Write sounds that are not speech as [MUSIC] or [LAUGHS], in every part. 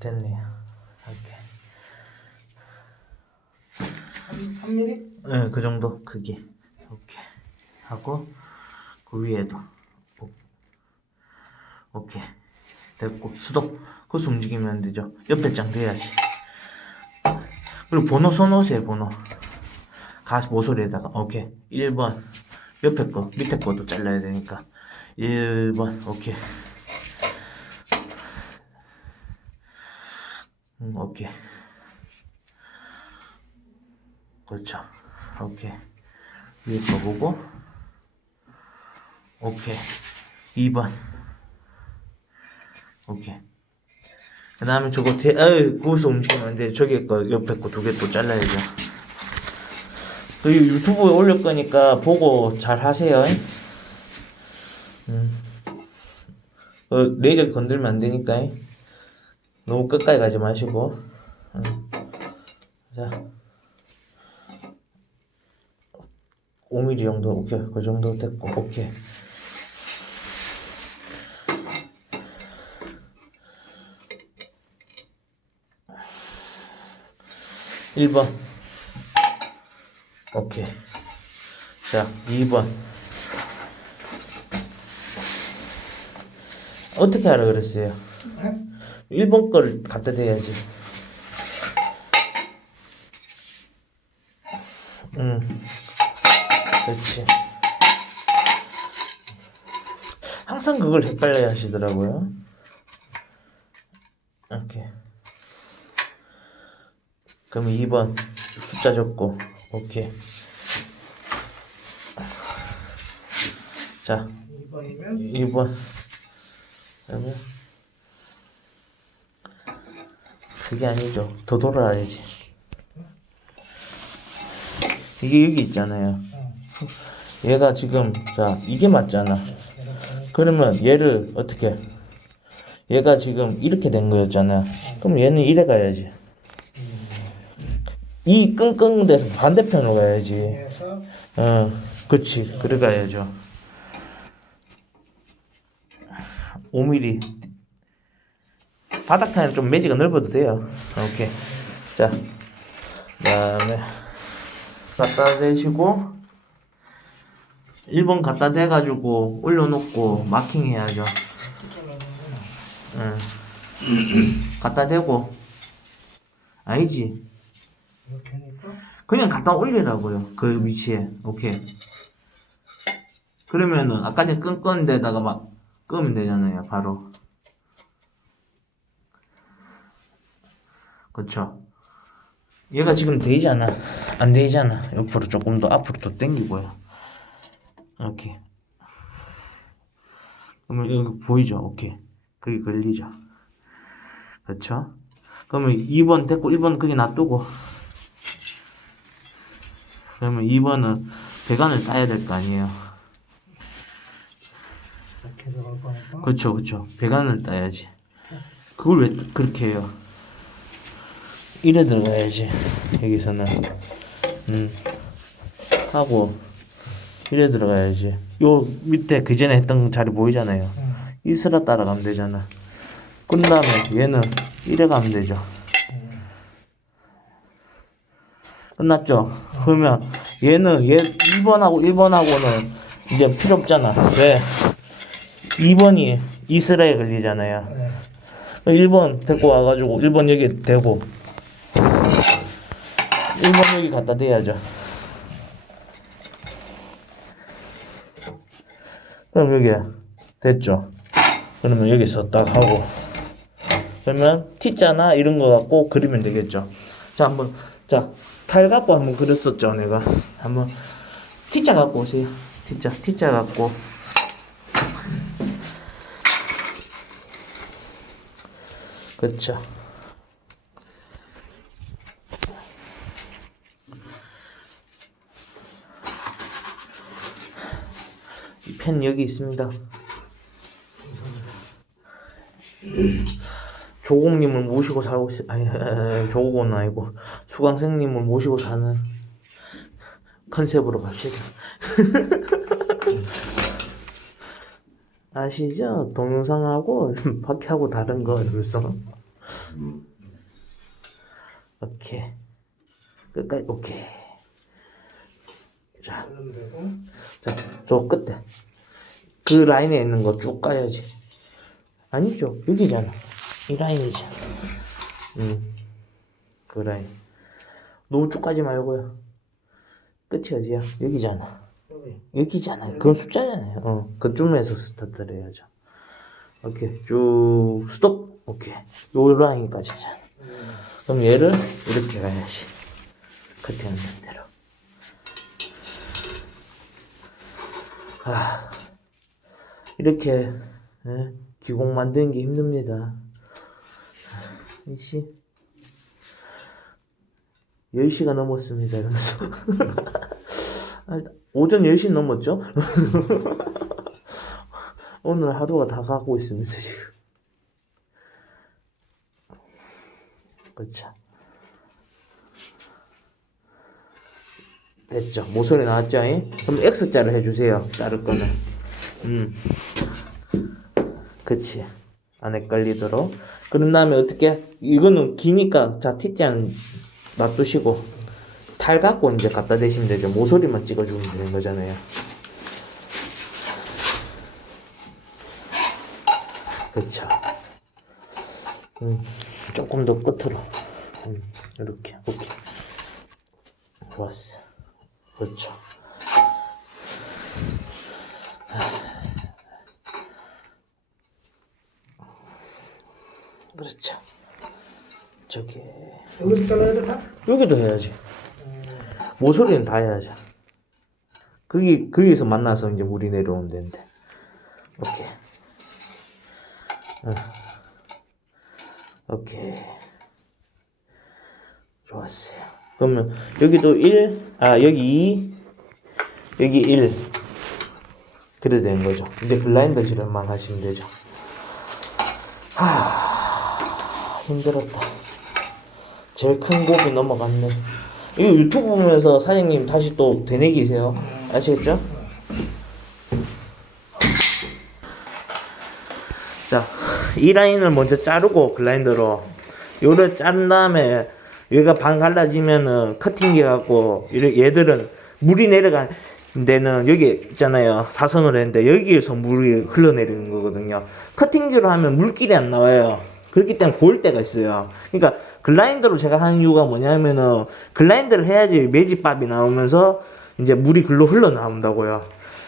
됐네요. 이렇게. 한 3mm? 네, 그 정도 크기. 이렇게 하고 그 위에도 오- 오케이 됐고 수동 거기서 움직이면 안 되죠. 옆에 장 돼야지. 그리고 번호 써놓으세요 번호. 가스 모서리에다가 오케이 1번 옆에 거 밑에 거도 잘라야 되니까 1번 오케이 음, 오케이. 그렇죠. 오케이. 위에 거 보고. 오케이. 2번. 오케이. 그 다음에 저거 대, 아유 거기서 움직이면 안 돼. 저기 거 옆에 거 두 개 또 잘라야죠. 그 유튜브에 올릴 거니까 보고 잘 하세요. 음. 어, 레이저 건들면 안 되니까 너무 끝까지 가지 마시고. 음. 자. 5mm 정도 오케이. 그 정도 됐고 오케이. 일번. 오케이. 자 2번. 어떻게 하라 그랬어요? 1번 거를 갖다 대야지 응 그렇지. 항상 그걸 헷갈려 하시더라고요. 이렇게. 그럼 2번 숫자 적고 오케이. 자, 2번이면 2번. 그러면 그게 아니죠. 더 돌아야지. 이게 여기 있잖아요. 얘가 지금 자 이게 맞잖아. 그러면 얘를 어떻게? 얘가 지금 이렇게 된 거였잖아. 그럼 얘는 이래 가야지. 이 끙끙 대서 반대편으로 가야지. 어, 그치. 그래 가야죠. 5mm. 바닥판은 좀 매지가 넓어도 돼요. 오케이. 자, 그 다음에 갖다 대시고 1번 갖다 대가지고 올려놓고 마킹 해야죠. 응. [CLEARS THROAT] 갖다 대고 아니지. 그냥 갖다 올리라고요. 그 위치에. 오케이. 그러면은 아까 전에 끈끈 데다가 막 끄면 되잖아요. 바로. 그쵸. 얘가 지금 되잖아. 안 되잖아. 옆으로 조금 더 앞으로 더 당기고요. 이렇게. 그러면 여기 보이죠? 오케이. 그게 걸리죠. 그쵸? 그러면 2번 됐고 1번 그게 놔두고 그러면 2번은 배관을 따야 될 거 아니에요. 그쵸, 그쵸. 배관을 따야지. 그걸 왜 따- 그렇게 해요? 이래 들어가야지. 여기서는. 음. 하고, 이래 들어가야지. 요 밑에 그 전에 했던 자리 보이잖아요. 응. 이스라 따라가면 되잖아. 끝 다음에 얘는 이래 가면 되죠. 응. 끝났죠? 그러면 얘는 얘 2번하고 1번하고는 이제 필요 없잖아. 왜? 2번이 이스라엘 걸리잖아요. 네. 1번 데리고 와가지고 1번 여기 대고 1번 여기 갖다 대야죠. 그럼 여기 됐죠. 그러면 여기서 딱 하고 그러면 T자나 이런 거 갖고 그리면 되겠죠. 자 한번 자탈 갖고 한번 그렸었죠 내가 한번 T자 갖고 오세요. T자 T자 갖고 그렇죠. 이 펜 여기 있습니다. 조공님을 모시고 살고 있, 아니, [LAUGHS] 조공은 아니고 수강생님을 모시고 사는 컨셉으로 갑시다. [LAUGHS] 아시죠? 동영상하고 [LAUGHS] 밖에하고 다른 거 이러면서 오케이. 끝까지, 오케이. 자, 저 끝에. 그 라인에 있는 거 쭉 까야지. 아니죠. 여기잖아. 이 라인이잖아. 음. 그 라인. 너무 쭉 까지 말고요. 끝이 어디야? 여기잖아. 여기. 여기잖아요. 그건 숫자잖아요. 어, 그쯤에서 스타트를 해야죠. 오케이. 쭉, 스톱. 오케이. 요 라인까지 잖아. 음. 그럼 얘를 이렇게 가야지. 커팅하는 대로. 아, 이렇게 예, 기공 만드는 게 힘듭니다. 이씨 10시가 넘었습니다. 이러면서 [LAUGHS] 아, 오전 10시 넘었죠? [LAUGHS] 오늘 하루가 다 가고 있습니다, 지금. 그렇죠. 됐죠. 모서리 나왔죠? 잉? 그럼 X자를 해주세요. 자를 거는. 음. 그치. 안 헷갈리도록. 그런 다음에 어떻게? 이거는 기니까, 자, T자는 놔두시고, 탈 갖고 이제 갖다 대시면 되죠. 모서리만 찍어주면 되는 거잖아요. 그쵸. 음, 조금 더 끝으로. 음, 이렇게. 오케이. 좋았어. 그렇죠. 그렇죠. 저기 여기서 잘라야 돼, 다? 여기도 해야지. 모서리는 다 해야죠. 거기 거기서 만나서 이제 물이 내려오면 되는데. 오케이. 어. 오케이. 좋았어요. 그러면 여기도 1, 아 여기 2, 여기 1. 그래 되는 거죠. 이제 블라인드 지름만 하시면 되죠. 하, 힘들었다. 제일 큰 곡이 넘어갔네. 이거 유튜브 보면서 사장님 다시 또 되뇌기세요. 아시겠죠? 자, 이 라인을 먼저 자르고 글라인더로 요를 자른 다음에 얘가 반 갈라지면은 커팅기 갖고 얘들은 물이 내려간 데는 여기 있잖아요 사선으로 했는데 여기에서 물이 흘러내리는 거거든요 커팅기로 하면 물길이 안 나와요 그렇기 때문에 고일 때가 있어요 그러니까 글라인더로 제가 하는 이유가 뭐냐면은 글라인더를 해야지 매집밥이 나오면서 이제 물이 글로 흘러나온다고요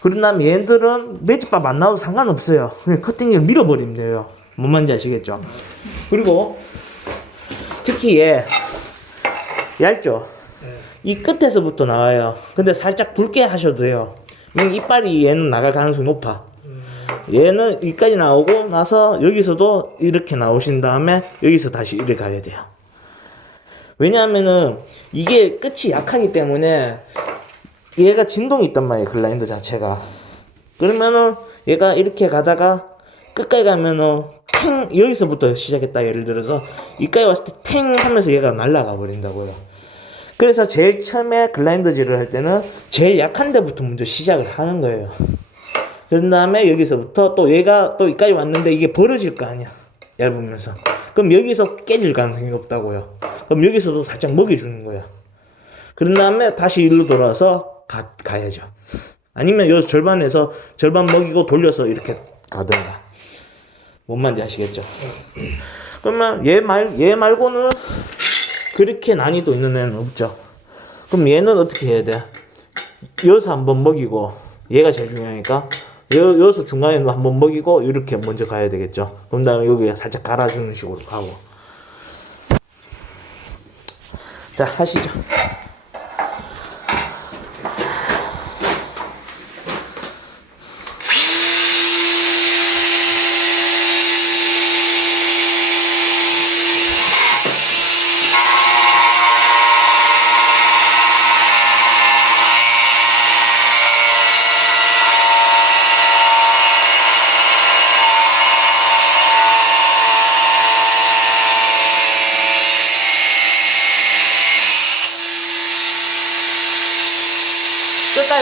그런 다음에 얘들은 매집밥 안 나와도 상관없어요 그냥 커팅기를 밀어버리면 돼요 뭔 말인지 아시겠죠 그리고 특히 얘 얇죠 네. 이 끝에서부터 나와요. 근데 살짝 굵게 하셔도 돼요. 이빨이 얘는 나갈 가능성이 높아. 음. 얘는 여기까지 나오고 나서 여기서도 이렇게 나오신 다음에 여기서 다시 이렇게 가야 돼요. 왜냐하면은 이게 끝이 약하기 때문에 얘가 진동이 있단 말이에요. 글라인더 자체가. 그러면은 얘가 이렇게 가다가 끝까지 가면은 탱 여기서부터 시작했다 예를 들어서 이까지 왔을 때 탱 하면서 얘가 날아가 버린다고요. 그래서 제일 처음에 글라인더질을 할 때는 제일 약한 데부터 먼저 시작을 하는 거예요. 그런 다음에 여기서부터 또 얘가 또 여기까지 왔는데 이게 벌어질 거 아니야. 얇으면서. 그럼 여기서 깨질 가능성이 없다고요. 그럼 여기서도 살짝 먹여주는 거야. 그런 다음에 다시 일로 돌아서 가, 가야죠. 아니면 여기서 절반에서 절반 먹이고 돌려서 이렇게 가든가. 뭔 말인지 아시겠죠? 그러면 얘 말, 얘 말고는 그렇게 난이도 있는 애는 없죠. 그럼 얘는 어떻게 해야 돼? 여기서 한번 먹이고, 얘가 제일 중요하니까, 여, 여기서 중간에 한번 먹이고, 이렇게 먼저 가야 되겠죠. 그럼 다음에 여기 살짝 갈아주는 식으로 가고. 자, 하시죠.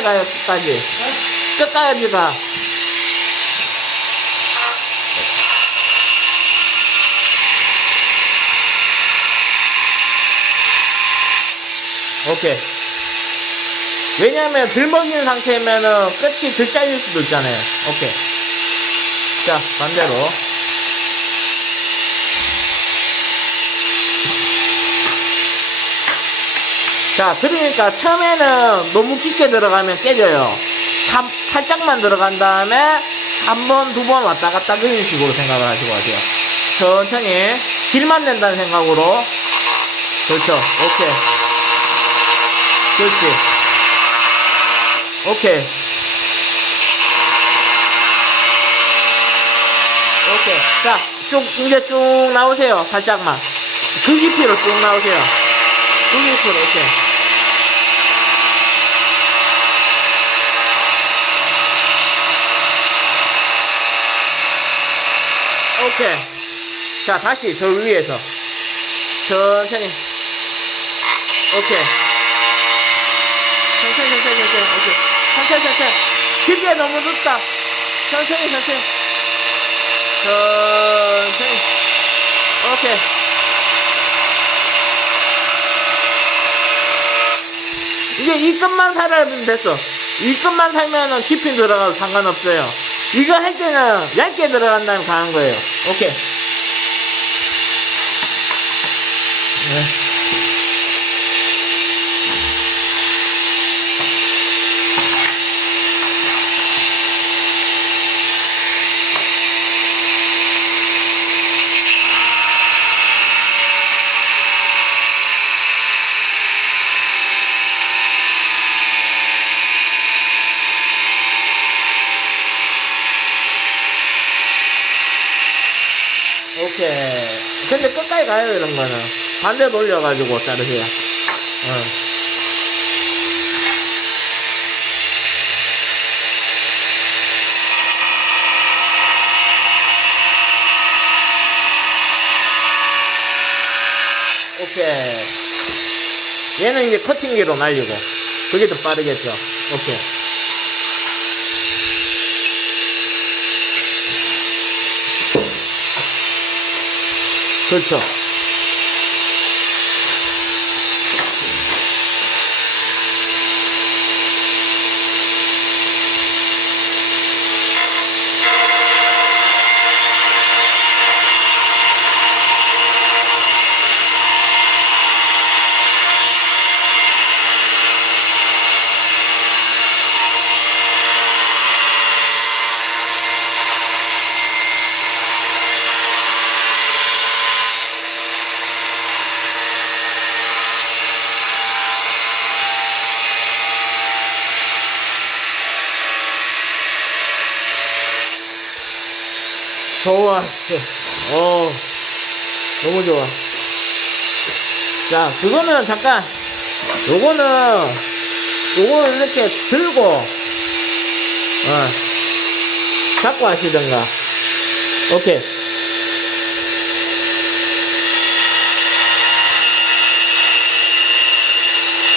끝까지 가요, 끝까지. 네? 끝까지 가. 오케이. 왜냐면 들먹이는 상태면은 끝이 들잘릴 수도 있잖아요. 오케이. 자, 반대로. 자, 그러니까 처음에는 너무 깊게 들어가면 깨져요. 사- 살짝만 들어간 다음에 한 번, 두 번 왔다 갔다 그런 식으로 생각을 하시고 하세요. 천천히 길만 낸다는 생각으로 그렇죠. 오케이. 그렇지. 오케이. 오케이. 자, 쭉, 이제 쭉 나오세요. 살짝만. 그 깊이로 쭉 나오세요. 그 깊이로, 오케이. 오케이. 자, 다시 저 위에서. 천천히. 오케이. 천천히, 천천히, 천천히. 오케이. 천천히, 천천히. 깊게 너무 늦다. 천천히, 천천히. 천천히. 오케이. 이제 이 끝만 살아면 됐어. 이 끝만 살면은 깊이 들어가도 상관없어요. 이거 할 때는 얇게 들어간다면 가는 거예요. 오케이. 네. 가요, 이런 거는. 반대 돌려가지고 자르세요. 어. 오케이. 얘는 이제 커팅기로 날리고. 그게 더 빠르겠죠. 오케이. 그렇죠. 좋았어. 어, 너무 좋아. 자, 그거는 잠깐, 요거는, 요거는 이렇게 들고, 어, 잡고 하시던가. 오케이.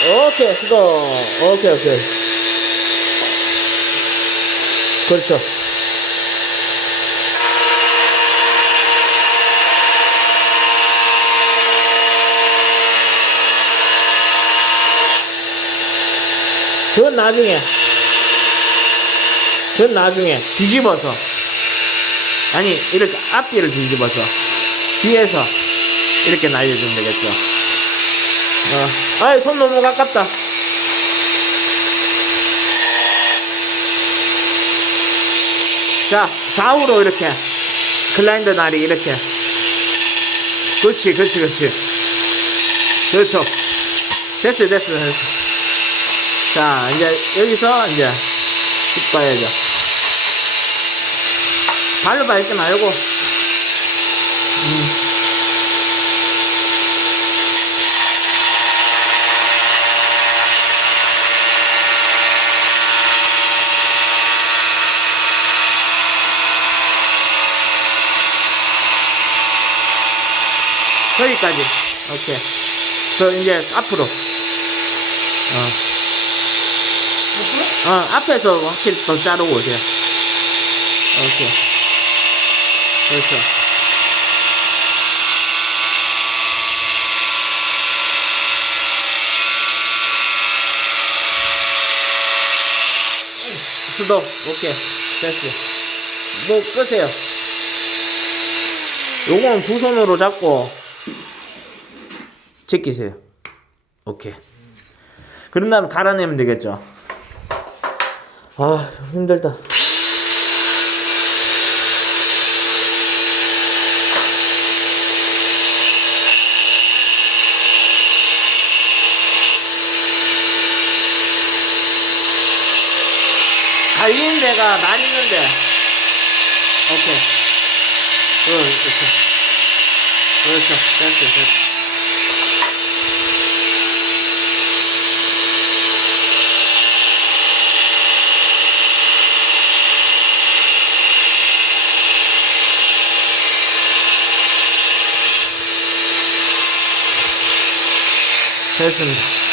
오케이, 수고. 오케이, 오케이. 그렇죠. 그건 나중에. 그건 나중에. 뒤집어서. 아니, 이렇게 앞뒤를 뒤집어서. 뒤에서. 이렇게 날려주면 되겠죠. 어. 아이, 손 너무 가깝다. 자, 좌우로 이렇게. 클라인더 날이 이렇게. 그렇지, 그렇지, 그렇지. 그렇죠. 됐어, 됐어, 됐어. 자, 이제 여기서 이제 쭉 봐야죠. 발로 밟지 말고. 음. 여기까지. 오케이. 저 이제 앞으로. 어. 어, 앞에서 확실히 더 자르고 오세요. 이렇게. 그렇죠. 수도, 오케이. 됐어. 뭐 끄세요. 요거는 두 손으로 잡고, 제끼세요. 오케이. 그런 다음에 갈아내면 되겠죠. 아, 힘들다. 갈리는 데가 많이 있는데. 오케이. 어, 그렇죠. 그렇죠. 됐어, 됐어. 됐습니다.